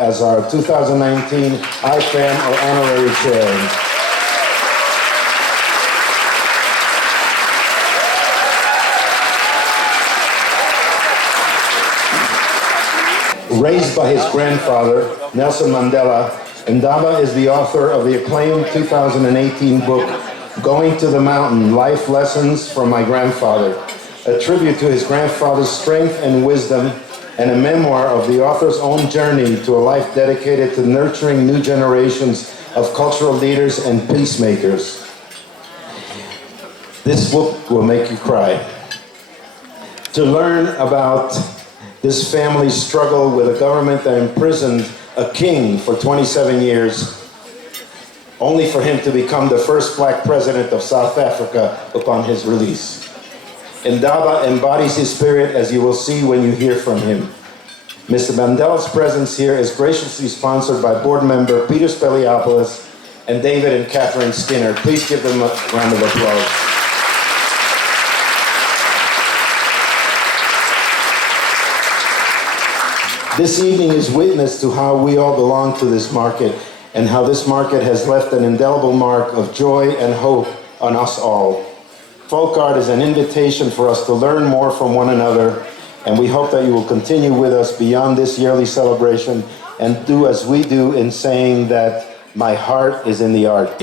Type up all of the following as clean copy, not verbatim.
as our 2019 IFAM or Honorary Chair. Raised by his grandfather, Nelson Mandela, Ndaba is the author of the acclaimed 2018 book, Going to the Mountain, Life Lessons from My Grandfather, a tribute to his grandfather's strength and wisdom, and a memoir of the author's own journey to a life dedicated to nurturing new generations of cultural leaders and peacemakers. This book will make you cry. To learn about this family's struggle with a government that imprisoned a king for 27 years, only for him to become the first black president of South Africa upon his release. Ndaba embodies his spirit, as you will see when you hear from him. Mr. Mandela's presence here is graciously sponsored by board member Peter Speliopoulos and David and Catherine Skinner. Please give them a round of applause. This evening is witness to how we all belong to this market and how this market has left an indelible mark of joy and hope on us all. Folk art is an invitation for us to learn more from one another, and we hope that you will continue with us beyond this yearly celebration and do as we do in saying that my heart is in the art.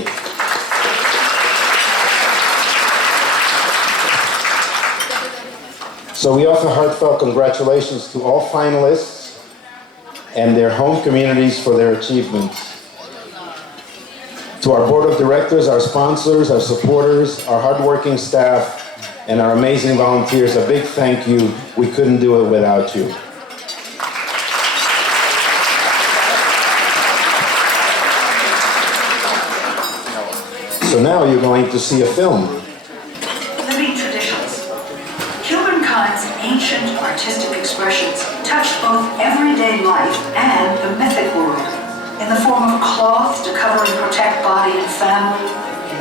So we offer heartfelt congratulations to all finalists and their home communities for their achievements. To our board of directors, our sponsors, our supporters, our hardworking staff, and our amazing volunteers, a big thank you. We couldn't do it without you. So now you're going to see a film. Living traditions. Humankind's ancient artistic expressions touch both everyday life and the mythic world, in the form of cloth to cover and protect body and family,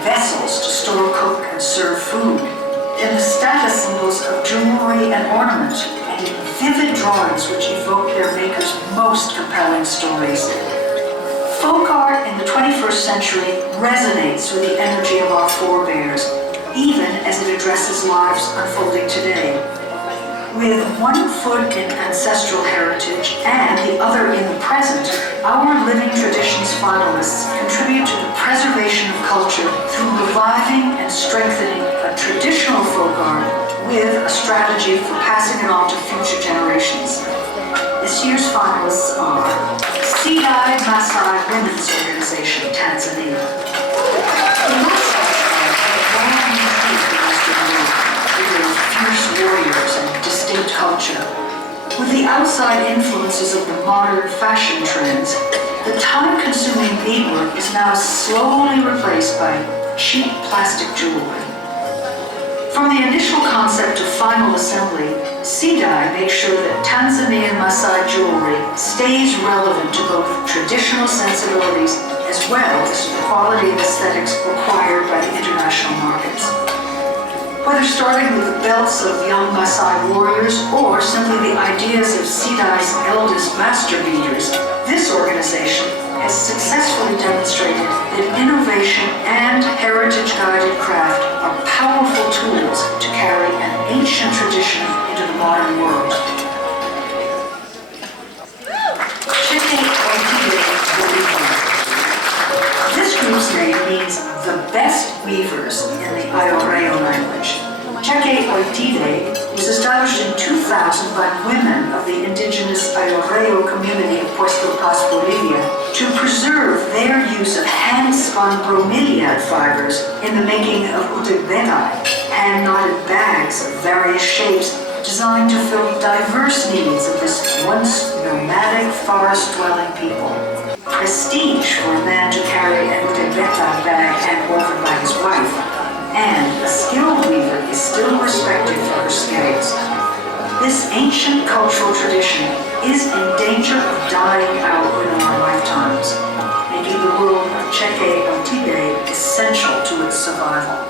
vessels to store, cook, and serve food, in the status symbols of jewelry and ornament, and in vivid drawings which evoke their makers' most compelling stories. Folk art in the 21st century resonates with the energy of our forebears, even as it addresses lives unfolding today. With one foot in ancestral heritage and the other in the present, our Living Traditions finalists contribute to the preservation of culture through reviving and strengthening a traditional folk art with a strategy for passing it on to future generations. This year's finalists are Sidai Massai Women's Organization, Tanzania. The Massai tribe had a long history with their fierce warriors and distinct culture. With the outside influences of the modern fashion trends, the time-consuming beadwork is now slowly replaced by cheap plastic jewelry. From the initial concept to final assembly, Sidai makes sure that Tanzanian Maasai jewelry stays relevant to both traditional sensibilities as well as the quality and aesthetics required by the international markets. Whether starting with the belts of young Maasai warriors or simply the ideas of Sidai's eldest master beaders, this organization has successfully demonstrated that innovation and heritage-guided craft are powerful tools to carry an ancient tradition into the modern world. Cheque, Oitiedie, this group's name means the best weavers in the Ayoreo language. Cheque Oitiedie was established in 2000 by women of the indigenous Ayoreo community of Puerto Paz, Bolivia, to preserve their use of hand-spun bromeliad fibers in the making of Oitiedie, hand-knotted bags of various shapes designed to fill diverse needs of this once nomadic forest-dwelling people. Prestige for a man to carry an Oitiedie bag hand-woven by his wife, and a skilled weaver is still respected for her skills. This ancient cultural tradition is in danger of dying out within our lifetimes, making the world of Cheque Oitiedie essential to its survival.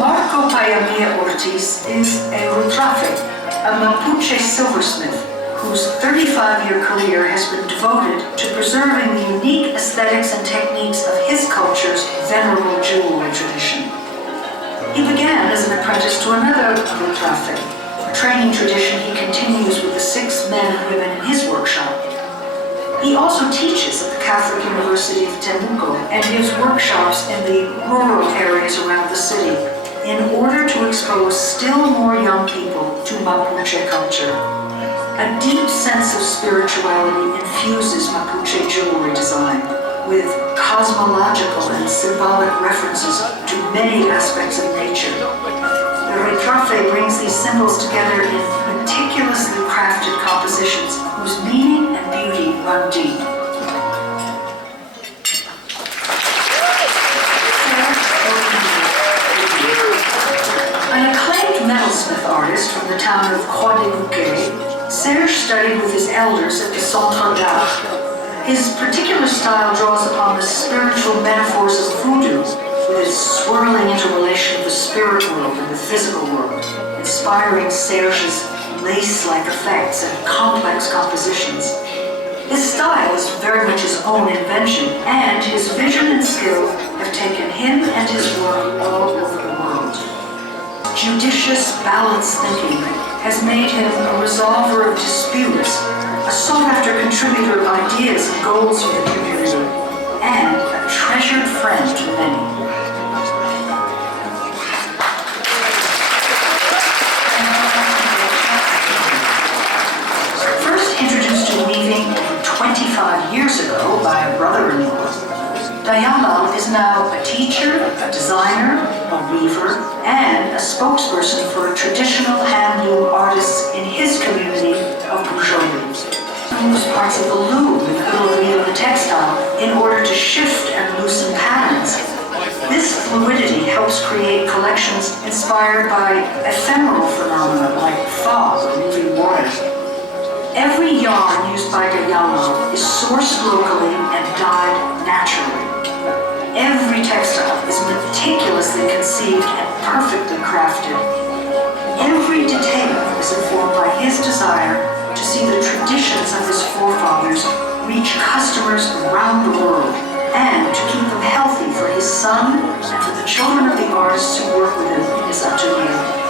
Marco Paillamila Ortiz is a Rutrafe, a Mapuche silversmith whose 35-year career has been devoted to preserving the unique aesthetics and techniques of his culture's venerable jewelry tradition. He began as an apprentice to another Cooperative, a training tradition he continues with the 6 men and women in his workshop. He also teaches at the Catholic University of Temuco and gives workshops in the rural areas around the city in order to expose still more young people to Mapuche culture. A deep sense of spirituality infuses Mapuche jewelry design with cosmological and symbolic references to many aspects of nature. The retrafe brings these symbols together in meticulously crafted compositions whose meaning and beauty run deep. An acclaimed metalsmith artist from the town of Guatamala, Serge studied with his elders at the Centre d'Art. His particular style draws upon the spiritual metaphors of voodoo, with its swirling interrelation of the spirit world and the physical world, inspiring Serge's lace-like effects and complex compositions. His style is very much his own invention, and his vision and skill have taken him and his work all over the world. Judicious, balanced thinking has made him a resolver of disputes, a sought-after contributor of ideas and goals for the community, and a treasured friend to many. First introduced to weaving over 25 years ago by a brother-in-law, Dahyalal is now a teacher, a designer, a weaver, and a spokesperson for traditional hand-loom artists in his community of Bujoli. He moves parts of the loom in the middle of the textile in order to shift and loosen patterns. This fluidity helps create collections inspired by ephemeral phenomena like fog or moving water. Every yarn used by Dahyalal is sourced locally and dyed naturally. Every textile is meticulously conceived and perfectly crafted. Every detail is informed by his desire to see the traditions of his forefathers reach customers around the world and to keep them healthy for his son and for the children of the artists who work with him in his atelier.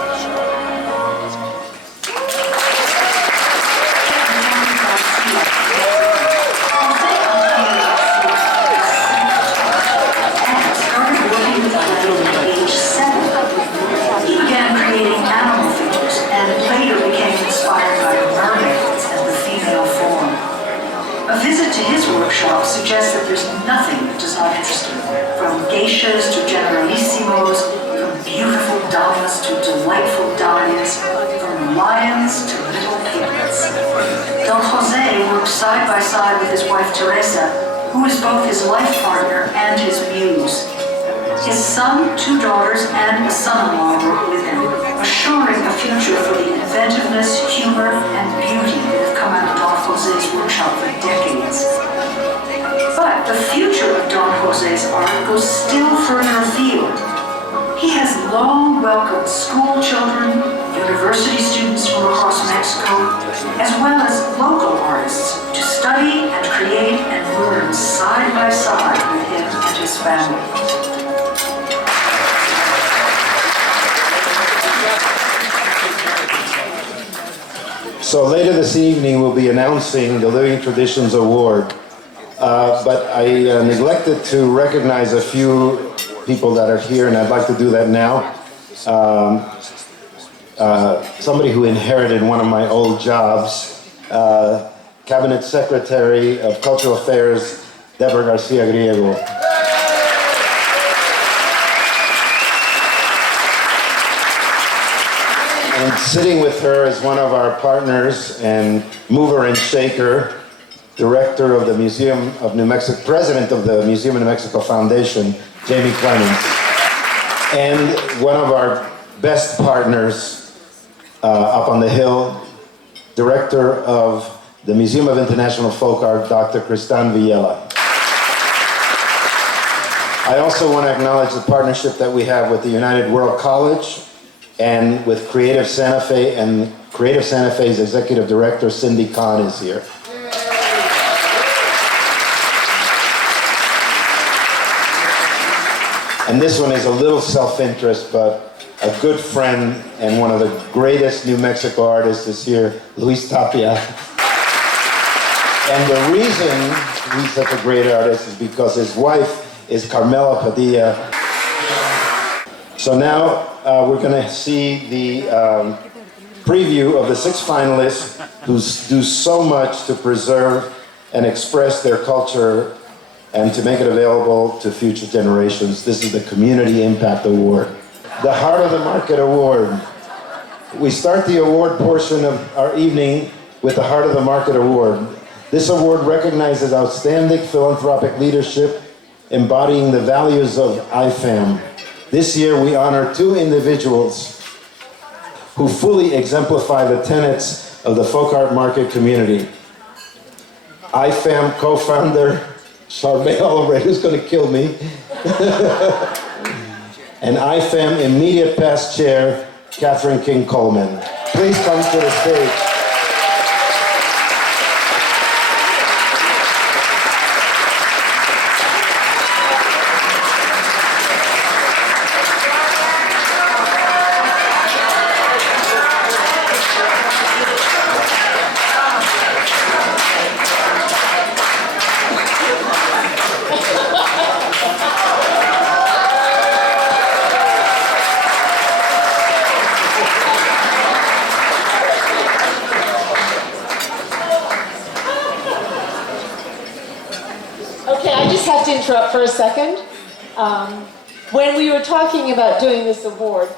Workshop suggests that there's nothing that does not interest him, from geishas to generalissimos, from beautiful damas to delightful dahlias, from lions to little piglets. Don Jose works side by side with his wife Teresa, who is both his life partner and his muse. His son, 2 daughters, and a son-in-law work with him, assuring a future for the inventiveness, humor, and beauty that have come out of Don Jose's workshop for decades. But the future of Don Jose's art goes still further afield. He has long welcomed school children, university students from across Mexico, as well as local artists to study and create and learn side by side with him and his family. So later this evening we'll be announcing the Living Traditions Award. But I neglected to recognize a few people that are here, and I'd like to do that now. Somebody who inherited one of my old jobs, Cabinet Secretary of Cultural Affairs, Deborah Garcia Griego. And sitting with her is one of our partners and mover and shaker, Director of the Museum of New Mexico, President of the Museum of New Mexico Foundation, Jamie Clemens, and one of our best partners up on the Hill, Director of the Museum of International Folk Art, Dr. Kristan Villela. I also want to acknowledge the partnership that we have with the United World College and with Creative Santa Fe and Creative Santa Fe's Executive Director, Cindy Khan, is here. And this one is a little self-interest, but a good friend and one of the greatest New Mexico artists is here, Luis Tapia. And the reason he's such a great artist is because his wife is Carmela Padilla. So now we're gonna see the preview of the 6 finalists who do so much to preserve and express their culture and to make it available to future generations. This is the Community Impact Award. The Heart of the Market Award. We start the award portion of our evening with the Heart of the Market Award. This award recognizes outstanding philanthropic leadership embodying the values of IFAM. This year we honor 2 individuals who fully exemplify the tenets of the folk art market community. IFAM co-founder Charmaine already, who's going to kill me. And IFAM immediate past chair, Catherine King Coleman. Please come to the stage. Interrupt for a second. When we were talking about doing this award,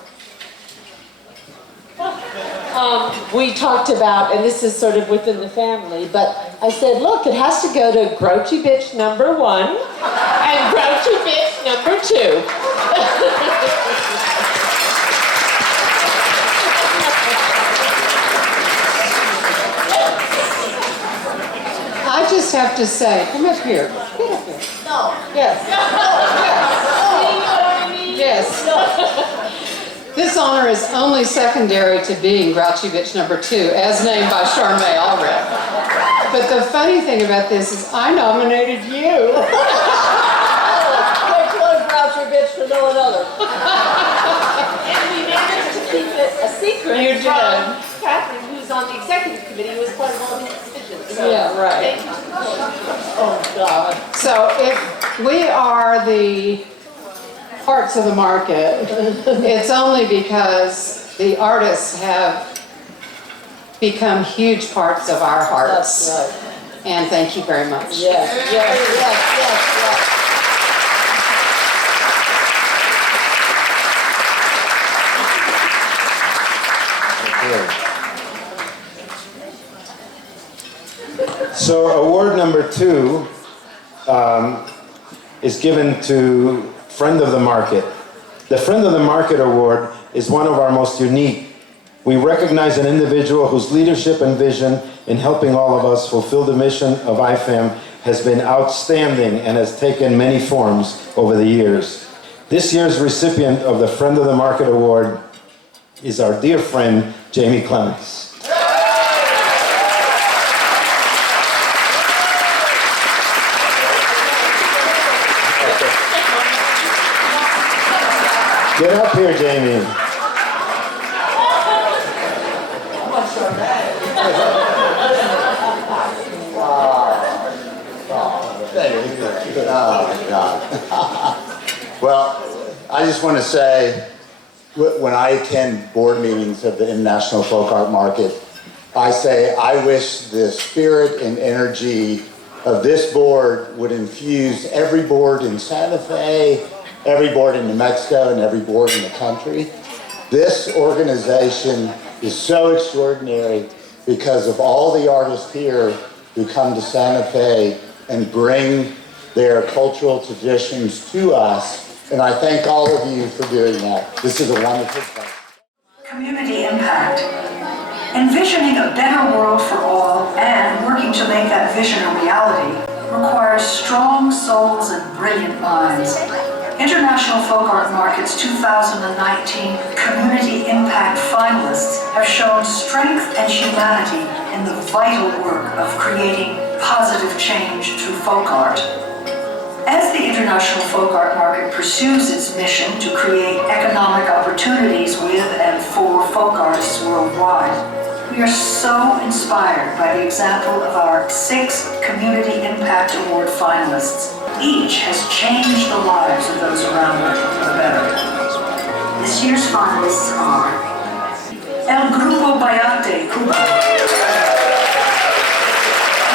we talked about, and this is sort of within the family, but I said, look, it has to go to Grouchy Bitch number 1 and Grouchy Bitch number 2. I just have to say, come up here. Get up here. No. Yes. Yes. This honor is only secondary to being Grouchy Bitch number 2, as named by Charmaine already. But the funny thing about this is I nominated you. Which one Grouchy Bitch for no another? And we managed to keep it a secret from Catherine, who's on the executive committee, who was part of all these decisions. So, yeah, right. Thank you. Oh, God. So if we are the hearts of the market, it's only because the artists have become huge parts of our hearts. That's right. And thank you very much. Yes, yes, yes, Okay. So award number 2 is given to Friend of the Market. The Friend of the Market Award is one of our most unique. We recognize an individual whose leadership and vision in helping all of us fulfill the mission of IFAM has been outstanding and has taken many forms over the years. This year's recipient of the Friend of the Market Award is our dear friend, Jamie Clements. Get up here, Jamie. Oh, my God. Well, I just want to say, when I attend board meetings of the International Folk Art Market, I say I wish the spirit and energy of this board would infuse every board in Santa Fe, every board in New Mexico, and every board in the country. This organization is so extraordinary because of all the artists here who come to Santa Fe and bring their cultural traditions to us. And I thank all of you for doing that. This is a wonderful place. Community impact. Envisioning a better world for all and working to make that vision a reality requires strong souls and brilliant minds. International Folk Art Market's 2019 Community Impact Finalists have shown strength and humanity in the vital work of creating positive change through folk art. As the International Folk Art Market pursues its mission to create economic opportunities with and for folk artists worldwide, we are so inspired by the example of our 6 Community Impact Award finalists. Each has changed the lives of those around them for the better. This year's finalists are El Grupo Bayate, Cuba. El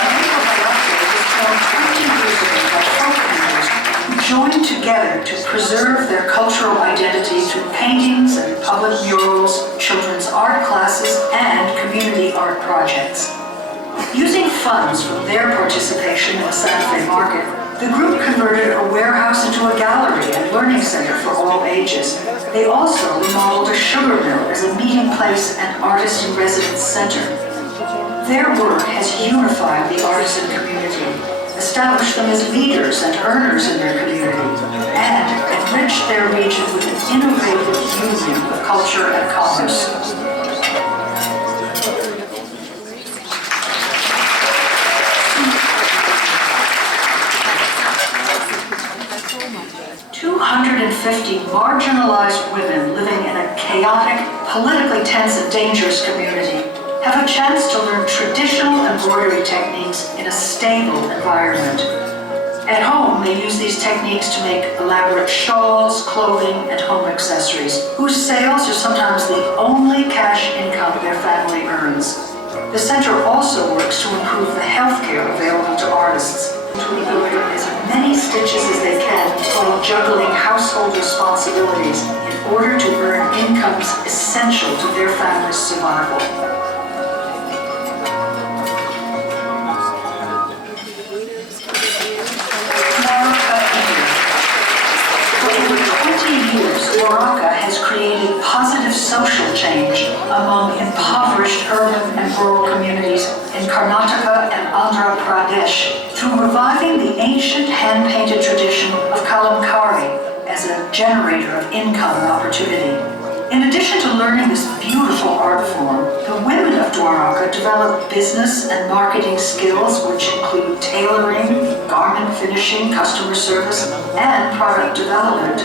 Grupo Bayate was formed 20 years ago by folk members who joined together to preserve their cultural identity through paintings and public murals, children's art classes, and community art projects. Using funds from their participation in the Santa Fe market, the group converted a warehouse into a gallery and learning center for all ages. They also remodeled a sugar mill as a meeting place and artist-in-residence center. Their work has unified the artisan community, established them as leaders and earners in their community, and enriched their region with an innovative union of culture and commerce. 250 marginalized women living in a chaotic, politically tense and dangerous community have a chance to learn traditional embroidery techniques in a stable environment. At home, they use these techniques to make elaborate shawls, clothing, and home accessories, whose sales are sometimes the only cash income their family earns. The center also works to improve the health care available to artists, to embroider as many stitches as they can while juggling household responsibilities in order to earn incomes essential to their family's survival. For over 20 years, Dwaraka has created positive social change among impoverished urban and rural communities in Karnataka and Andhra Pradesh through reviving the ancient hand-painted tradition of kalamkari as a generator of income and opportunity. In addition to learning this beautiful art form, the women of Dwaraka develop business and marketing skills which include tailoring, garment finishing, customer service, and product development.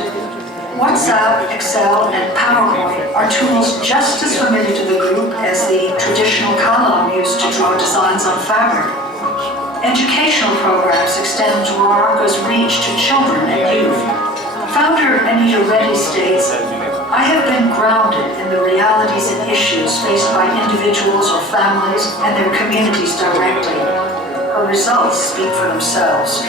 WhatsApp, Excel, and PowerPoint are tools just as familiar to the group as the traditional kalam used to draw designs on fabric. Educational programs extend Dwaraka's reach to children and youth. Founder Anita Reddy states, "I have been grounded in the realities and issues faced by individuals or families and their communities directly. Her results speak for themselves."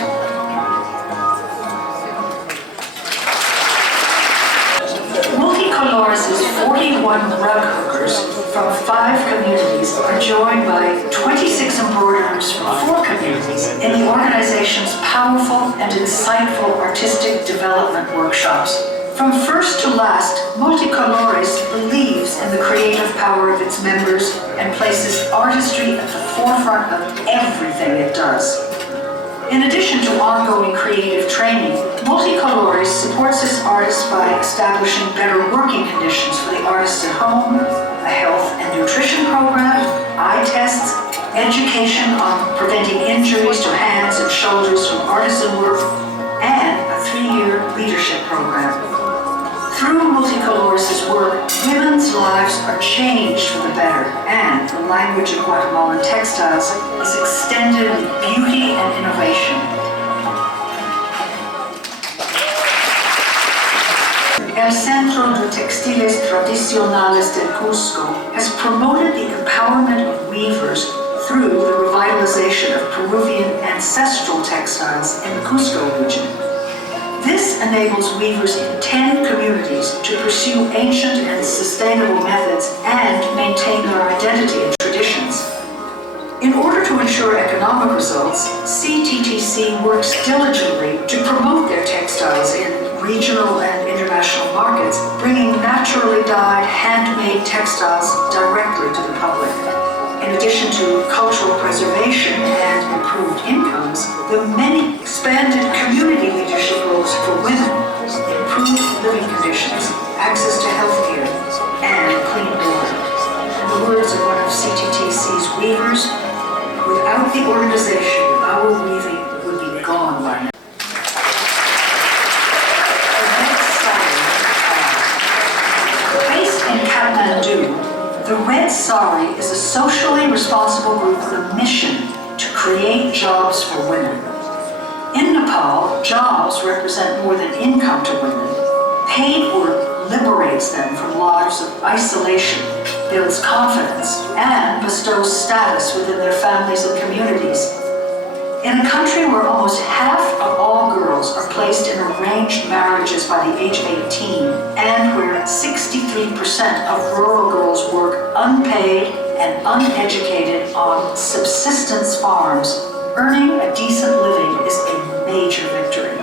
Multicolores' 41 rug hookers from 5 communities are joined by 26 embroiderers from 4 communities in the organization's powerful and insightful artistic development workshops. From first to last, Multicolores believes in the creative power of its members and places artistry at the forefront of everything it does. In addition to ongoing creative training, Multicolores supports its artists by establishing better working conditions for the artists at home, a health and nutrition program, eye tests, education on preventing injuries to hands and shoulders from artisan work, and a 3-year leadership program. Through Multicolores' work, women's lives are changed for the better, and the language of Guatemalan textiles is extended with beauty and innovation. El Centro de Textiles Tradicionales del Cusco has promoted the empowerment of weavers through the revitalization of Peruvian ancestral textiles in the Cusco region. This enables weavers in 10 communities to pursue ancient and sustainable methods and maintain their identity and traditions. In order to ensure economic results, CTTC works diligently to promote their textiles in regional and international markets, bringing naturally dyed, handmade textiles directly to the public. In addition to cultural preservation and improved incomes, the many expanded community leadership roles for women Red Sari is a socially responsible group with a mission to create jobs for women. In Nepal, jobs represent more than income to women. Paid work liberates them from lives of isolation, builds confidence, and bestows status within their families and communities. In a country where almost half of all girls are placed in arranged marriages by the age of 18, and where 63% of rural girls work unpaid and uneducated on subsistence farms, earning a decent living is a major victory.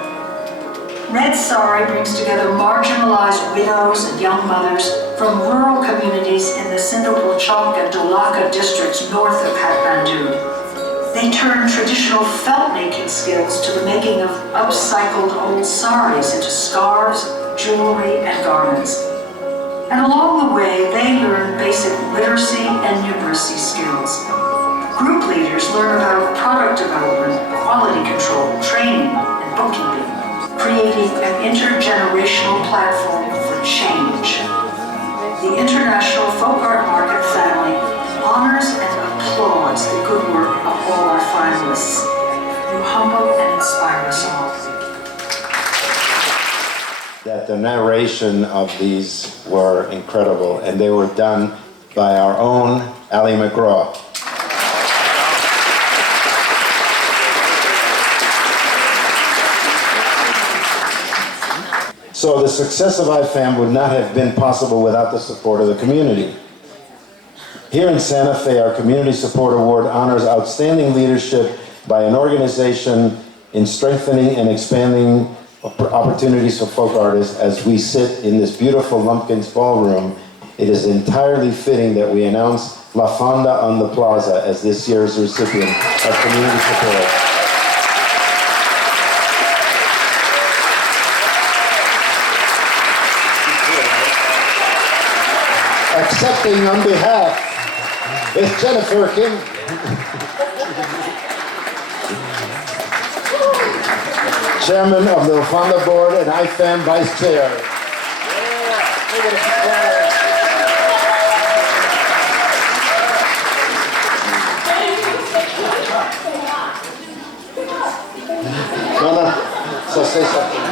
Red Sari brings together marginalized widows and young mothers from rural communities in the Sindhupur-Chowk and Dwaraka districts north of Kathmandu. They turn traditional felt-making skills to the making of upcycled old saris into scarves, jewelry, and garments. And along the way, they learn basic literacy and numeracy skills. Group leaders learn about product development, quality control, training, and bookkeeping, creating an intergenerational platform for change. The International Folk Art Market family honors and applauds the good work of all our finalists. You humble and inspire us all. That the narration of these were incredible, and they were done by our own Ali McGraw. So the success of IFAM would not have been possible without the support of the community. Here in Santa Fe, our Community Support Award honors outstanding leadership by an organization in strengthening and expanding opportunities for folk artists. As we sit in this beautiful Lumpkins ballroom, it is entirely fitting that we announce La Fonda on the Plaza as this year's recipient of Community Support. Accepting on behalf is Jennifer King. Chairman of the Fonda Board and IFAM Vice Chair. Nona, so say something.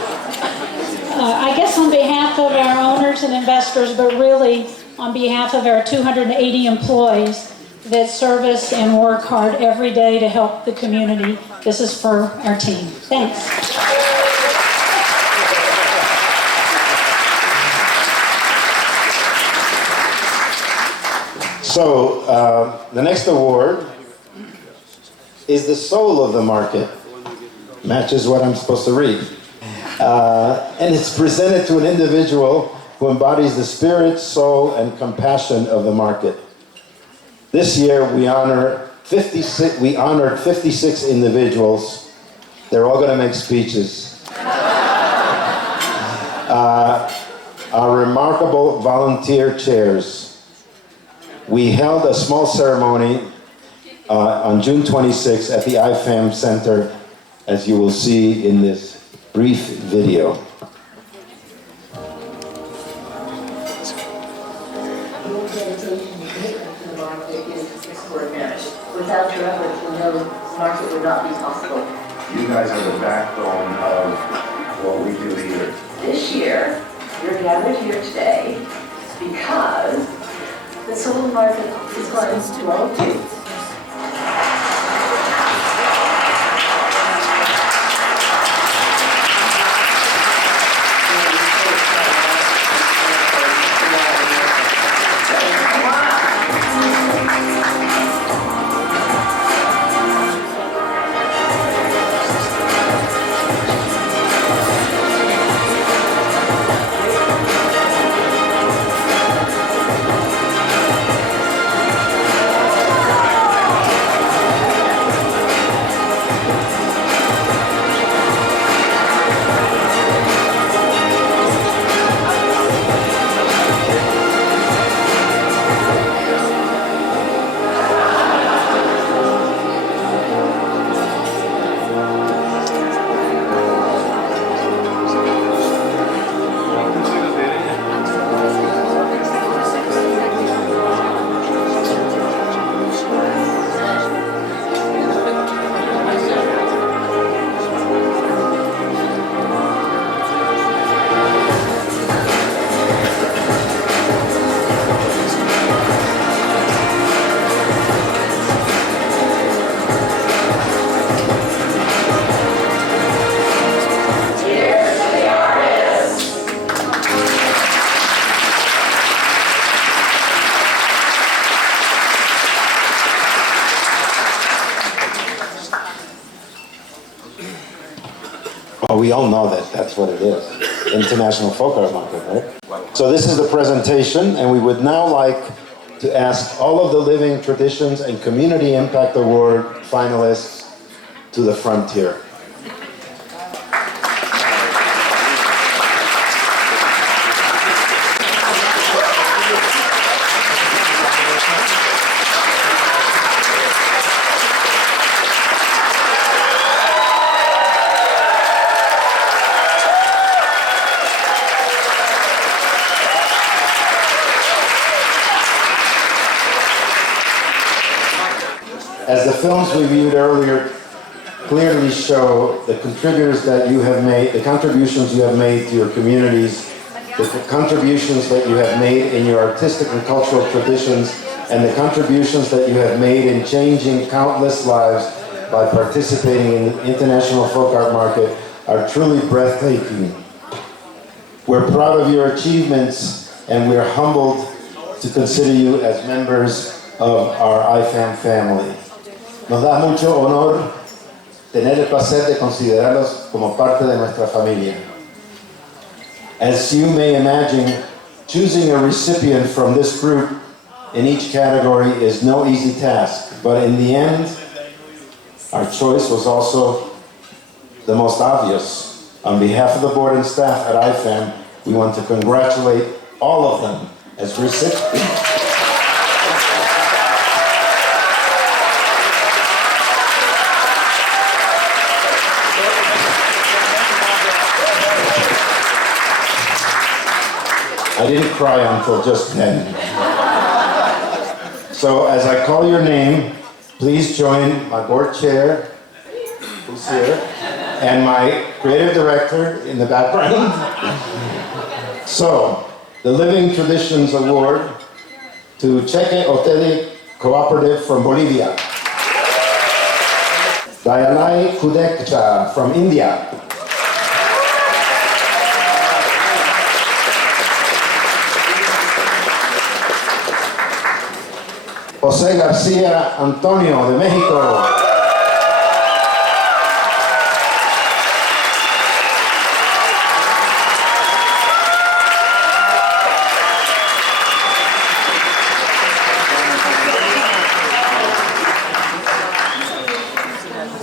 I guess on behalf of our owners and investors, but really on behalf of our 280 employees that service and work hard every day to help the community, this is for our team. Thanks. So the next award is the soul of the market. Matches what I'm supposed to read. And it's presented to an individual who embodies the spirit, soul, and compassion of the market. This year we honored 56 individuals. They're all going to make speeches. Our remarkable volunteer chairs. We held a small ceremony on June 26th at the IFAM Center, as you will see in this brief video. Without your efforts, we know the market would not be possible. You guys are the backbone of what we do here. This year, you're gathered here today because the solar market is going to grow too. That's what it is. International Folk Art Market, right? So this is the presentation, and we would now like to ask all of the Living Traditions and Community Impact Award finalists to the front here. As the films we viewed earlier clearly show, the contributors that you have made, the contributions you have made to your communities, the contributions that you have made in your artistic and cultural traditions, and the contributions that you have made in changing countless lives by participating in the International Folk Art Market are truly breathtaking. We're proud of your achievements, and we're humbled to consider you as members of our IFAM family. Nos da mucho honor tener el placer de considerarlos como parte de nuestra familia. As you may imagine, choosing a recipient from this group in each category is no easy task, but in the end, our choice was also the most obvious. On behalf of the board and staff at IFAM, we want to congratulate all of them as recipients. I didn't cry until just then. So as I call your name, please join my board chair, who's here, and my creative director in the background. So, the Living Traditions Award to Cheque Oitiedie Cooperative from Bolivia. Dahyalal Kudecha from India. José García Antonio de México.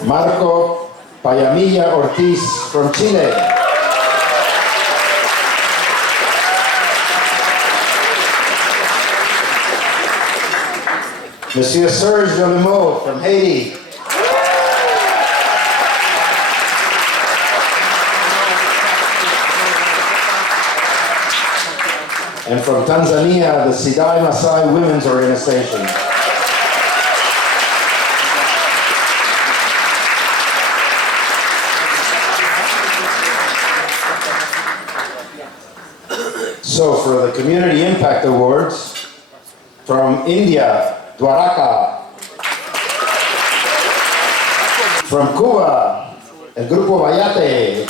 Marco Paillamila Ortiz from Chile. Monsieur Serge Jolimeau from Haiti. And from Tanzania, the Sidai Massai Women's Organization. So for the Community Impact Awards, from India, Dwaraka. From Cuba, el Grupo Vayate.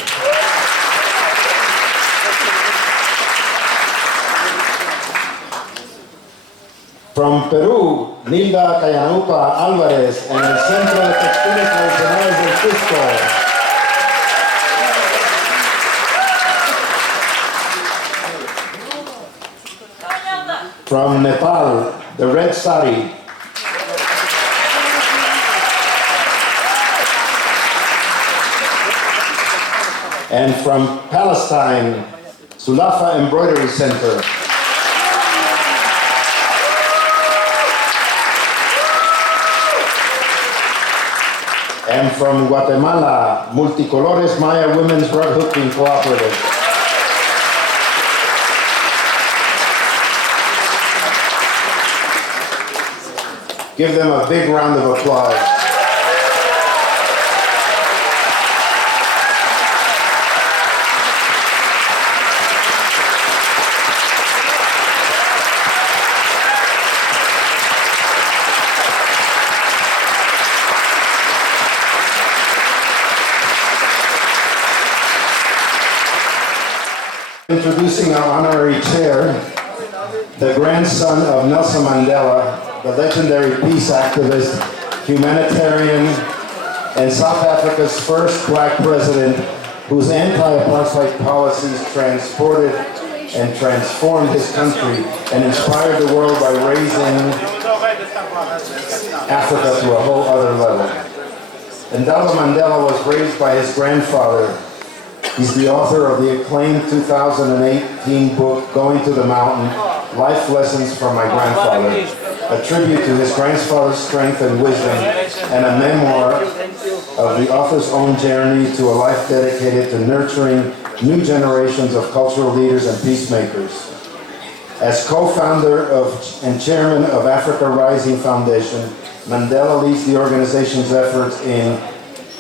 From Peru, Nilda Callanaupa Álvarez en el Centro de Textiles Tradicionales del Cusco. From Nepal, the Red Sari. And from Palestine, Sulafa Embroidery Center. And from Guatamala, Multicolores Maya Women's Rug Hooking Cooperative. Give them a big round of applause. Introducing our honorary chair, the grandson of Nelson Mandela, the legendary peace activist, humanitarian, and South Africa's first black president, whose anti-apartheid policies transported and transformed his country and inspired the world by raising Africa to a whole other level. Ndaba Mandela was raised by his grandfather. He's the author of the acclaimed 2018 book, Going to the Mountain, Life Lessons from My Grandfather, a tribute to his grandfather's strength and wisdom, and a memoir of the author's own journey to a life dedicated to nurturing new generations of cultural leaders and peacemakers. As co-founder and chairman of Africa Rising Foundation, Mandela leads the organization's efforts in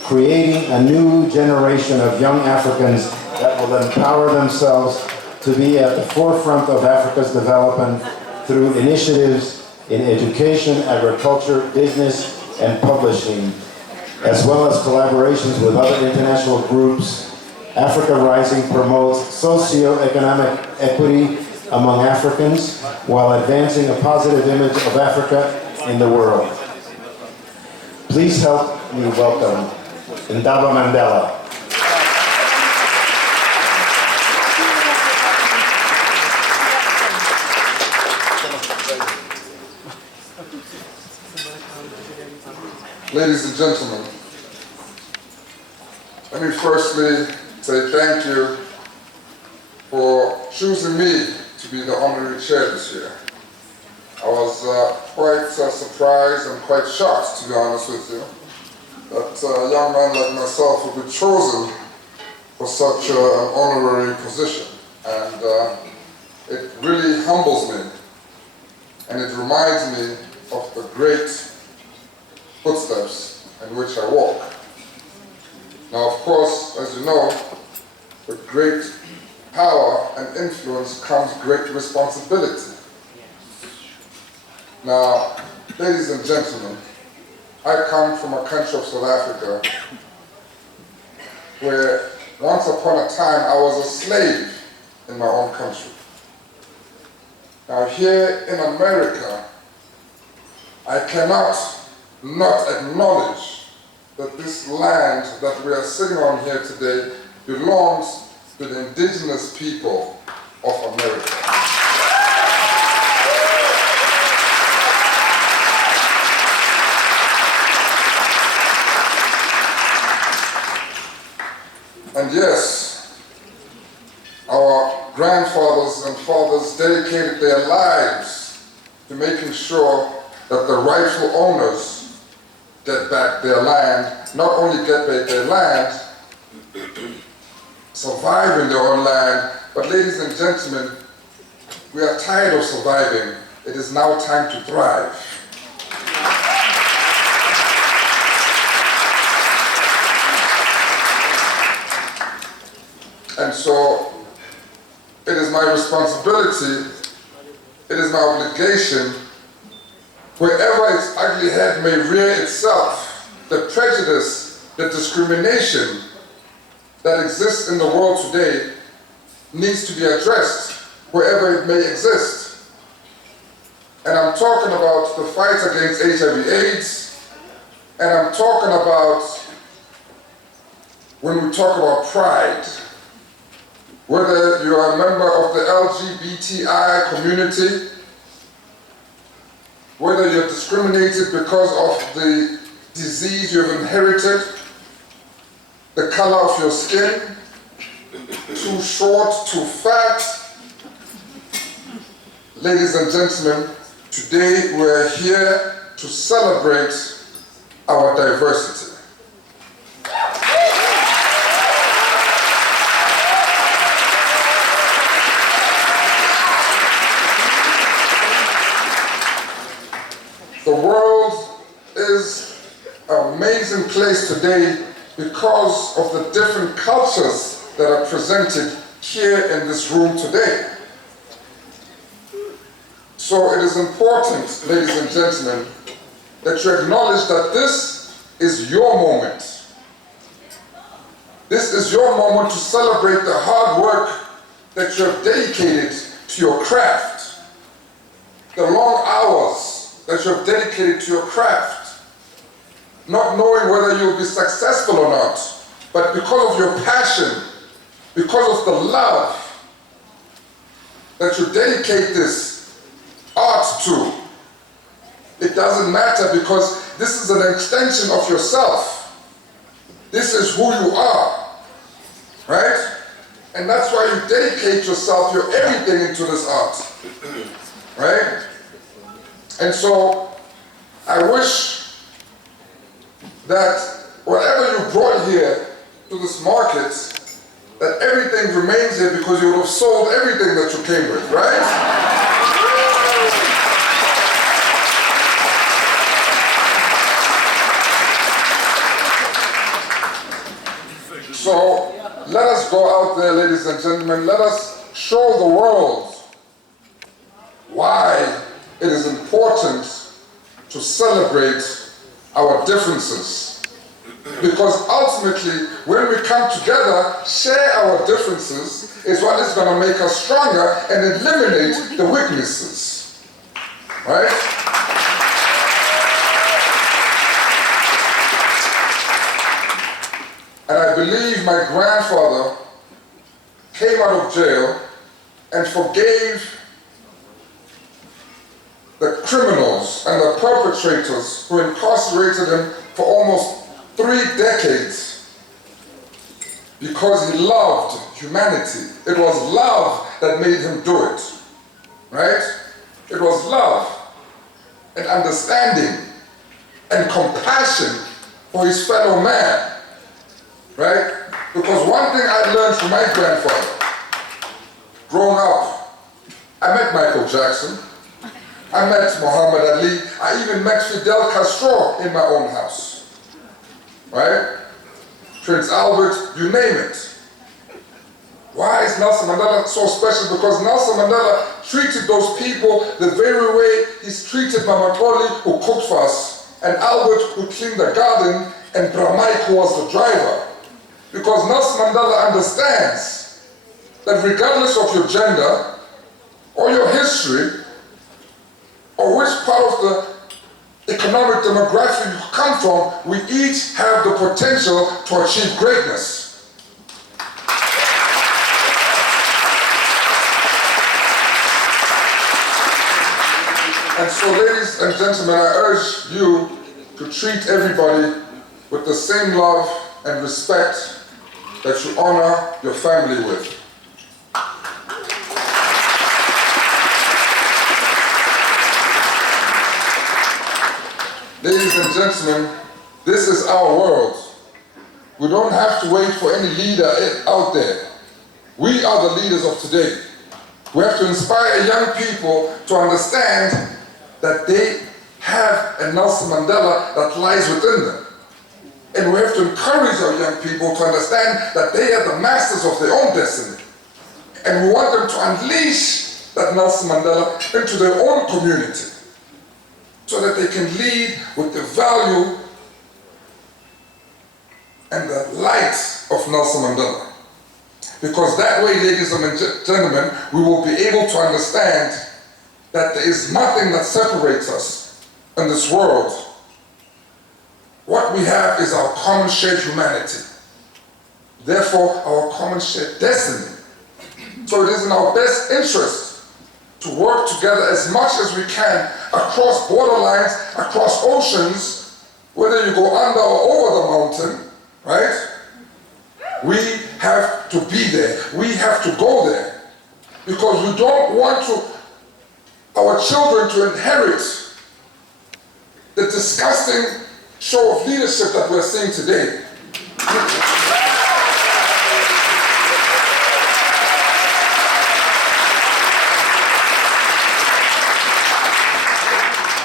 creating a new generation of young Africans that will empower themselves to be at the forefront of Africa's development through initiatives in education, agriculture, business, and publishing, as well as collaborations with other international groups. Africa Rising promotes socio-economic equity among Africans while advancing a positive image of Africa in the world. Please help me welcome Ndaba Mandela. Ladies and gentlemen, let me firstly say thank you for choosing me to be the honorary chair this year. I was quite surprised and quite shocked, to be honest with you, that a young man like myself would be chosen for such an honorary position. And it really humbles me, and it reminds me of the great footsteps in which I walk. Now, of course, as you know, with great power and influence comes great responsibility. Now, ladies and gentlemen, I come from a country of South Africa where once upon a time I was a slave in my own country. Now here in America, I cannot not acknowledge that this land that we are sitting on here today belongs to the indigenous people of America. And yes, our grandfathers and fathers dedicated their lives to making sure that the rightful owners get back their land, not only get back their land, survive in their own land, but ladies and gentlemen, we are tired of surviving. It is now time to thrive. And so, it is my responsibility, it is my obligation, wherever its ugly head may rear itself, the prejudice, the discrimination that exists in the world today needs to be addressed wherever it may exist. And I'm talking about the fight against HIV/AIDS, and I'm talking about when we talk about pride. Whether you are a member of the LGBTI community, whether you're discriminated because of the disease you've inherited, the color of your skin, too short, too fat. Ladies and gentlemen, today we're here to celebrate our diversity. The world is an amazing place today because of the different cultures that are presented here in this room today. So it is important, ladies and gentlemen, that you acknowledge that this is your moment. This is your moment to celebrate the hard work that you have dedicated to your craft, the long hours that you have dedicated to your craft, not knowing whether you'll be successful or not, but because of your passion, because of the love that you dedicate this art to, it doesn't matter because this is an extension of yourself. This is who you are, right? And that's why you dedicate yourself, your everything into this art, right? And so I wish that whatever you brought here to this market, that everything remains here because you would have sold everything that you came with, right? So let us go out there, ladies and gentlemen, let us show the world why it is important to celebrate our differences. Because ultimately, when we come together, share our differences is what is going to make us stronger and eliminate the weaknesses. Right? And I believe my grandfather came out of jail and forgave the criminals and the perpetrators who incarcerated him for almost 3 decades because he loved humanity. It was love that made him do it, right? It was love and understanding and compassion for his fellow man, right? Because one thing I learned from my grandfather, growing up, I met Michael Jackson, I met Muhammad Ali, I even met Fidel Castro in my own house, right? Prince Albert, you name it. Why is Nelson Mandela so special? Because Nelson Mandela treated those people the very way he's treated Mama Toli, who cooked for us, and Albert, who cleaned the garden, and Bramai, who was the driver. Because Nelson Mandela understands that regardless of your gender, or your history, or which part of the economic demographic you come from, we each have the potential to achieve greatness. And so, ladies and gentlemen, I urge you to treat everybody with the same love and respect that you honor your family with. Ladies and gentlemen, this is our world. We don't have to wait for any leader out there. We are the leaders of today. We have to inspire young people to understand that they have a Nelson Mandela that lies within them. And we have to encourage our young people to understand that they are the masters of their own destiny. And we want them to unleash that Nelson Mandela into their own community, so that they can lead with the value and the light of Nelson Mandela. Because that way, ladies and gentlemen, we will be able to understand that there is nothing that separates us in this world. What we have is our common shared humanity. Therefore, our common shared destiny. So it is in our best interest to work together as much as we can across borderlines, across oceans, whether you go under or over the mountain, right? We have to be there. We have to go there. Because we don't want our children to inherit the disgusting show of leadership that we're seeing today.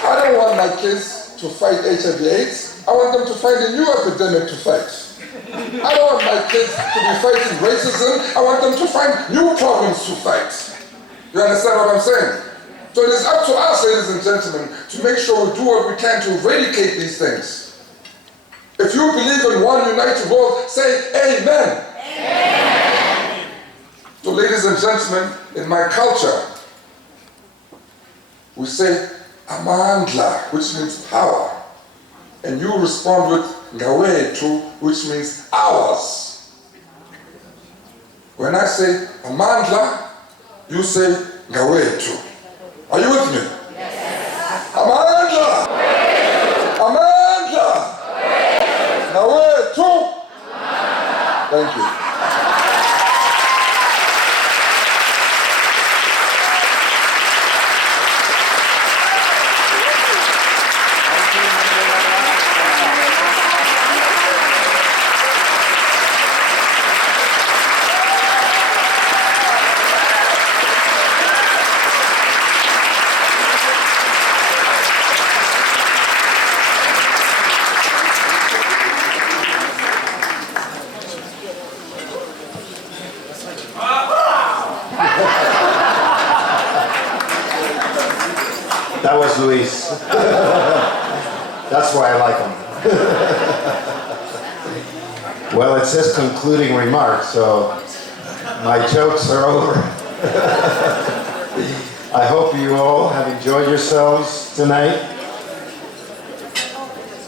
I don't want my kids to fight HIV/AIDS. I want them to find a new epidemic to fight. I don't want my kids to be fighting racism. I want them to find new problems to fight. You understand what I'm saying? So it is up to us, ladies and gentlemen, to make sure we do what we can to eradicate these things. If you believe in one united world, say amen. Amen. So ladies and gentlemen, in my culture, we say amandla, which means power. and you respond with ngawetu, which means ours. When I say amandla, you say ngawetu. Are you with me? Yes. Amandla! Amandla! Ngawetu! Thank you. That was Luis. That's why I like him. Well, it says concluding remarks, so my jokes are over. I hope you all have enjoyed yourselves tonight.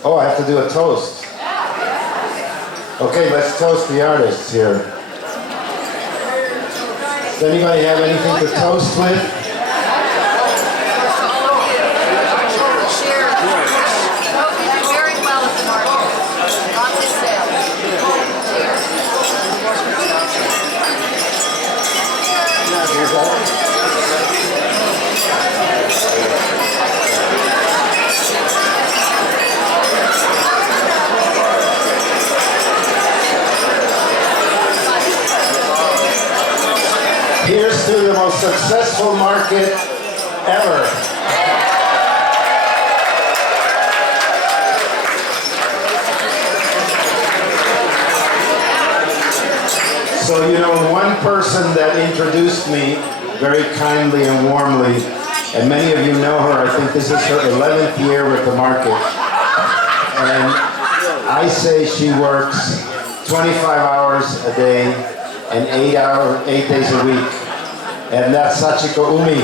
Oh, I have to do a toast. Okay, let's toast the artists here. Does anybody have anything to toast with? Here's to the most successful market ever. So, you know, one person that introduced me very kindly and warmly, and many of you know her, I think this is her 11th year with the market. And I say she works 25 hours a day and 8 days a week. And that's Sachiko Umi.